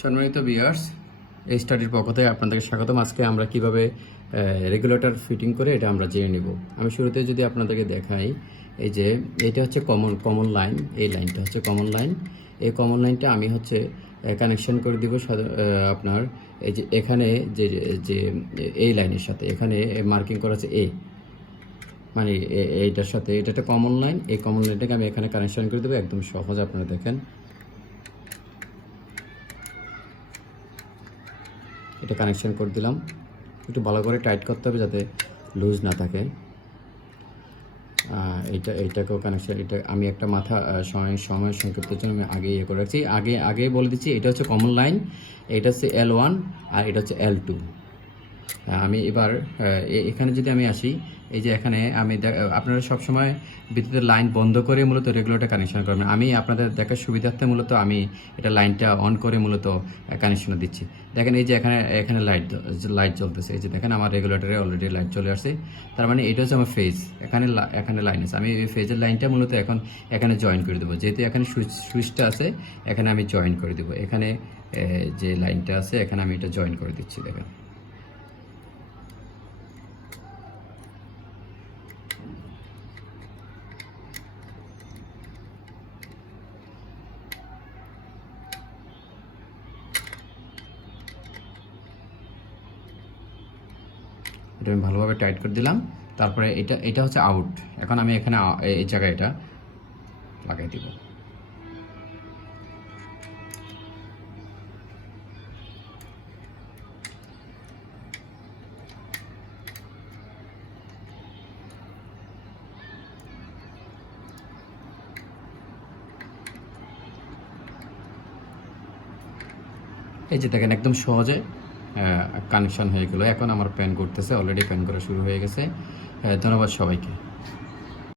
সম্মানিত বিয়ার্স এই স্টাডির পক্ষ থেকে আপনাদেরকে স্বাগতম। আজকে আমরা কীভাবে রেগুলেটর ফিটিং করে এটা আমরা জেনে নিব। আমি শুরুতে যদি আপনাদেরকে দেখাই, এই যে এটা হচ্ছে কমন কমন লাইন এই লাইনটা হচ্ছে কমন লাইন এই কমন লাইনটা আমি হচ্ছে কানেকশন করে দিব আপনার, এই যে এখানে যে যে, এই লাইনের সাথে, এখানে মার্কিং করা আছে এ মানে এ- এইটার সাথে, এটা একটা কমন লাইন এই কমন লাইনটাকে আমি এখানে কানেকশন করে দেবো, একদম সহজ আপনারা দেখেন। এটা কানেকশান করে দিলাম। একটু ভালো করে টাইট করতে হবে যাতে লুজ না থাকে। এটা এইটা, এইটাকেও কানেকশন এটা আমি একটা মাথা সময় সময় সংক্ষিপ্তের জন্য আমি আগে ইয়ে করে রাখছি। আগে আগে বলে দিচ্ছি, এটা হচ্ছে কমন লাইন এটা হচ্ছে এল ওয়ান আর এটা হচ্ছে এল টু আমি এবার এখানে যদি আমি আসি, এই যে এখানে আমি আপনারা সবসময় বিদ্যুতের লাইন বন্ধ করে মূলত রেগুলেটর কানেকশন করবেন আমি আপনাদের দেখার সুবিধার্থে মূলত আমি এটা লাইনটা অন করে মূলত কানেকশন দিচ্ছি। দেখেন এই যে এখানে এখানে লাইট লাইট জ্বলতেছে। এই যে দেখেন আমার রেগুলেটরে অলরেডি লাইট চলে আসছে। তার মানে এটা হচ্ছে আমার ফেজ এখানে এখানে লাইন আছে। আমি এই ফেজের লাইনটা মূলত এখন এখানে জয়েন করে দেবো। যেহেতু এখানে সুইচ, সুইচটা আছে, এখানে আমি জয়েন করে দেবো। এখানে যে লাইনটা আছে, এখানে আমি এটা জয়েন করে দিচ্ছি, দেখেন। এটা আমি ভালোভাবে টাইট করে দিলাম। তারপরে এটা এটা হচ্ছে আউট এখন আমি এখানে এই জায়গায় এটা লাগাই দিব। এই যে দেখেন, একদম সহজে কানেকশন হয়ে গেলো। এখন আমার প্যান করতেছে অলরেডি প্যান করা শুরু হয়ে গেছে। ধন্যবাদ সবাইকে।